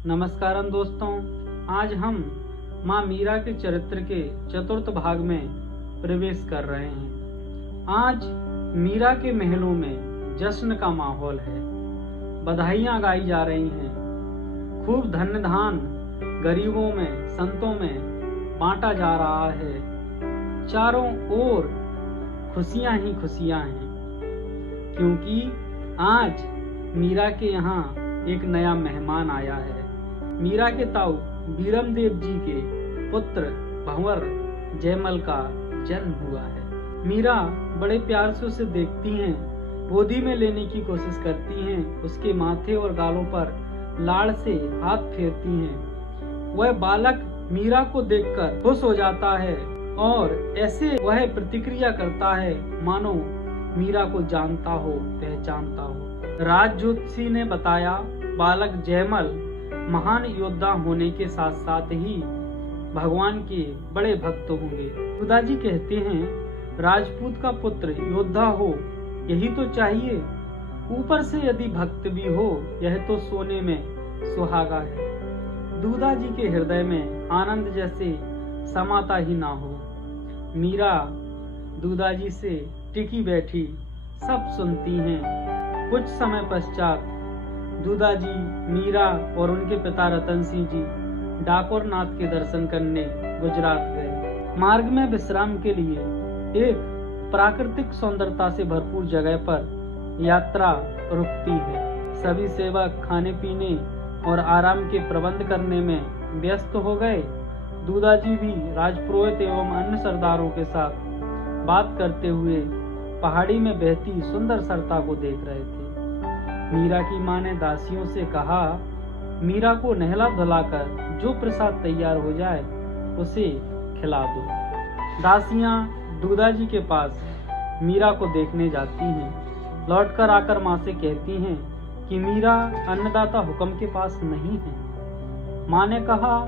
नमस्कारम दोस्तों, आज हम माँ मीरा के चरित्र के चतुर्थ भाग में प्रवेश कर रहे हैं। आज मीरा के महलों में जश्न का माहौल है, बधाइयाँ गाई जा रही हैं, खूब धन धान गरीबों में संतों में बांटा जा रहा है। चारों ओर खुशियाँ ही खुशियाँ हैं, क्योंकि आज मीरा के यहाँ एक नया मेहमान आया है। मीरा के ताऊ बीरमदेव जी के पुत्र भंवर जयमल का जन्म हुआ है। मीरा बड़े प्यार से उसे देखती हैं, गोदी में लेने की कोशिश करती हैं, उसके माथे और गालों पर लाड़ से हाथ फेरती हैं। वह बालक मीरा को देखकर खुश हो जाता है और ऐसे वह प्रतिक्रिया करता है मानो मीरा को जानता हो, पहचानता हो। राज ज्योतिषी ने बताया, बालक जयमल महान योद्धा होने के साथ साथ ही भगवान के बड़े भक्त होंगे। दुदाजी कहते हैं, राजपूत का पुत्र योद्धा हो यही तो चाहिए, ऊपर से यदि भक्त भी हो यह तो सोने में सुहागा है। दुदाजी के हृदय में आनंद जैसे समाता ही ना हो। मीरा दुदाजी से टिकी बैठी सब सुनती हैं। कुछ समय पश्चात दुदाजी, मीरा और उनके पिता रतन सिंह जी डाकोर नाथ के दर्शन करने गुजरात गए। मार्ग में विश्राम के लिए एक प्राकृतिक सौंदर्यता से भरपूर जगह पर यात्रा रुकती है। सभी सेवक खाने पीने और आराम के प्रबंध करने में व्यस्त हो गए। दुदाजी भी राजपुरोहित एवं अन्य सरदारों के साथ बात करते हुए पहाड़ी में बहती सुंदर सरता को देख रहे थे। मीरा की माँ ने दासियों से कहा, मीरा को नहला धुलाकर जो प्रसाद तैयार हो जाए उसे खिला दो। दासियां दुदाजी के पास मीरा को देखने जाती हैं। लौटकर आकर माँ से कहती हैं कि मीरा अन्नदाता हुक्म के पास नहीं है। माँ ने कहा,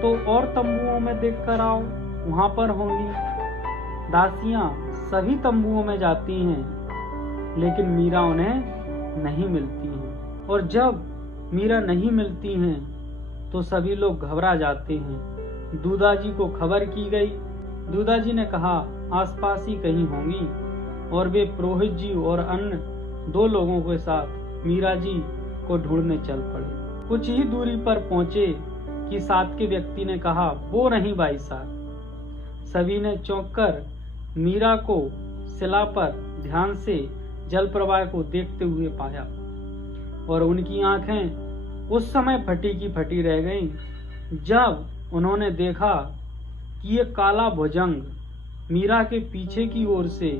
तो और तंबुओं में देख कर आओ, वहां पर होंगी। दासियां सभी तंबुओं में जाती हैं, लेकिन मीरा उन्हें नहीं मिलती हैं। और जब मीरा नहीं मिलती हैं तो सभी लोग घबरा जाते हैं। दुदाजी को खबर की गई। दुदाजी ने कहा, आसपास ही कहीं होंगी, और वे पुरोहित जी और अन्य 2 लोगों के साथ मीरा जी को ढूंढने चल पड़े। कुछ ही दूरी पर पहुंचे कि साथ के व्यक्ति ने कहा, वो नहीं भाई साहब। सभी ने चौंक कर मीरा को शिला पर ध्यान से जल प्रवाह को देखते हुए पाया, और उनकी आंखें उस समय फटी की फटी रह गईं जब उन्होंने देखा कि ये काला भुजंग मीरा के पीछे की ओर से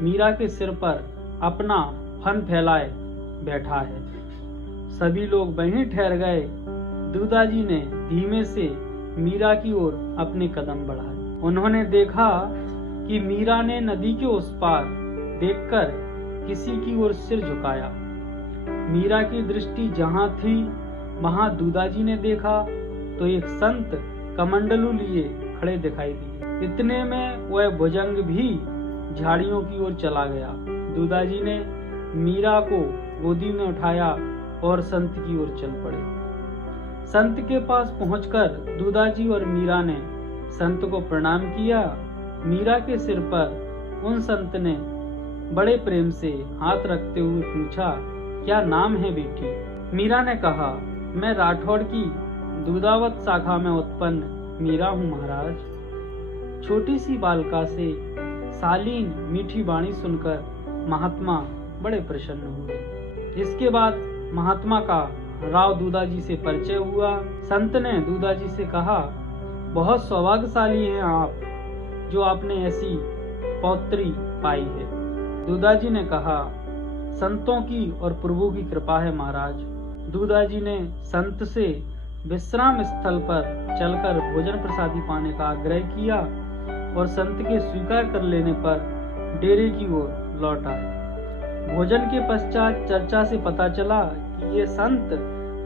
मीरा के सिर पर अपना फन फैलाए बैठा है। सभी लोग वहीं ठहर गए। दुदाजी ने धीमे से मीरा की ओर अपने कदम बढ़ाए। उन्होंने देखा कि मीरा ने नदी के उस पार देखकर किसी की ओर सिर झुकाया। मीरा की दृष्टि जहां थी वहां दुदाजी ने देखा तो एक संत कमंडलू लिए खड़े दिखाई दिए। इतने में वह भुजंग भी झाड़ियों की ओर चला गया। दुदाजी ने मीरा को गोदी में उठाया और संत की ओर चल पड़े। संत के पास पहुंचकर दुदाजी और मीरा ने संत को प्रणाम किया। मीरा के सिर पर उन संत ने बड़े प्रेम से हाथ रखते हुए पूछा, क्या नाम है बेटी? मीरा ने कहा, मैं राठौड़ की दूधावत शाखा में उत्पन्न मीरा हूँ महाराज। छोटी सी बालिका से शालीन मीठी वाणी सुनकर महात्मा बड़े प्रसन्न हुए। इसके बाद महात्मा का राव दुदाजी से परिचय हुआ। संत ने दुदाजी से कहा, बहुत सौभाग्यशाली हैं आप जो आपने ऐसी पौत्री पाई है। दुदाजी ने कहा, संतों की और प्रभु की कृपा है महाराज। दुदाजी ने संत से विश्राम स्थल पर चलकर भोजन प्रसादी पाने का आग्रह किया और संत के स्वीकार कर लेने पर डेरे की ओर लौट आए। भोजन के पश्चात चर्चा से पता चला कि ये संत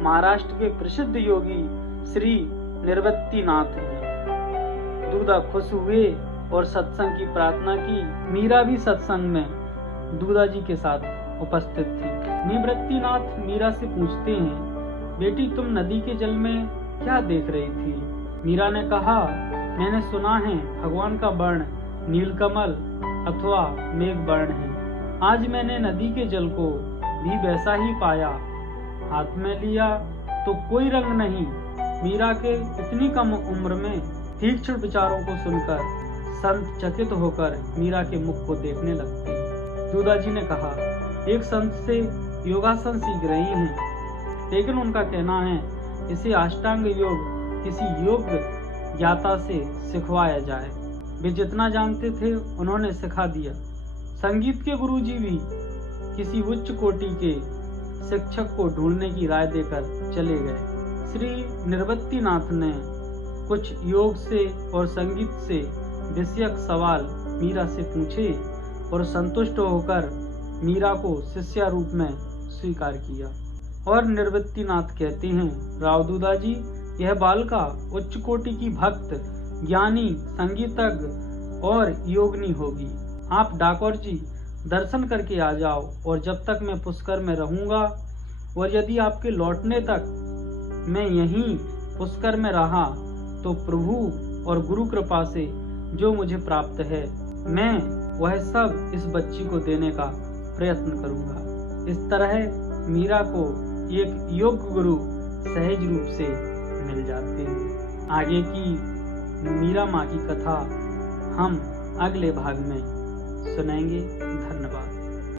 महाराष्ट्र के प्रसिद्ध योगी श्री निर्वृत्तिनाथ हैं। दुदा खुश हुए और सत्संग की प्रार्थना की। मीरा भी सत्संग में दुदाजी के साथ उपस्थित थी। निवृत्तिनाथ मीरा से पूछते हैं, बेटी तुम नदी के जल में क्या देख रही थी? मीरा ने कहा, मैंने सुना है भगवान का वर्ण नीलकमल अथवा मेघ वर्ण है। आज मैंने नदी के जल को भी वैसा ही पाया। हाथ में लिया तो कोई रंग नहीं। मीरा के इतनी कम उम्र में तीक्ष्ण विचारों को सुनकर संत चकित होकर मीरा के मुख को देखने लगते। दूधाजी ने कहा, एक संत से योगासन सीख रही हैं, लेकिन उनका कहना है इसे अष्टांग योग किसी योग्य ज्ञाता से सिखवाया जाए। वे जितना जानते थे उन्होंने सिखा दिया। संगीत के गुरुजी भी किसी उच्च कोटि के शिक्षक को ढूंढने की राय देकर चले गए। श्री निर्वत्तीनाथ ने कुछ योग से और संगीत से विषयक सवाल मीरा से पूछे और संतुष्ट होकर मीरा को शिष्या रूप में स्वीकार किया। और निर्वत्तीनाथ कहते हैं, राव दूधाजी, यह बालिका उच्च कोटि की भक्त, ज्ञानी, संगीतज्ञ और योगिनी होगी। आप डाकोर जी दर्शन करके आ जाओ, और जब तक मैं पुष्कर में रहूंगा और यदि आपके लौटने तक मैं यहीं पुष्कर में रहा तो प्रभु और गुरु कृपा से जो मुझे प्राप्त है मैं वह सब इस बच्ची को देने का प्रयत्न करूंगा। इस तरह मीरा को एक योग्य गुरु सहज रूप से मिल जाते हैं। आगे की मीरा माँ की कथा हम अगले भाग में सुनेंगे। धन्यवाद।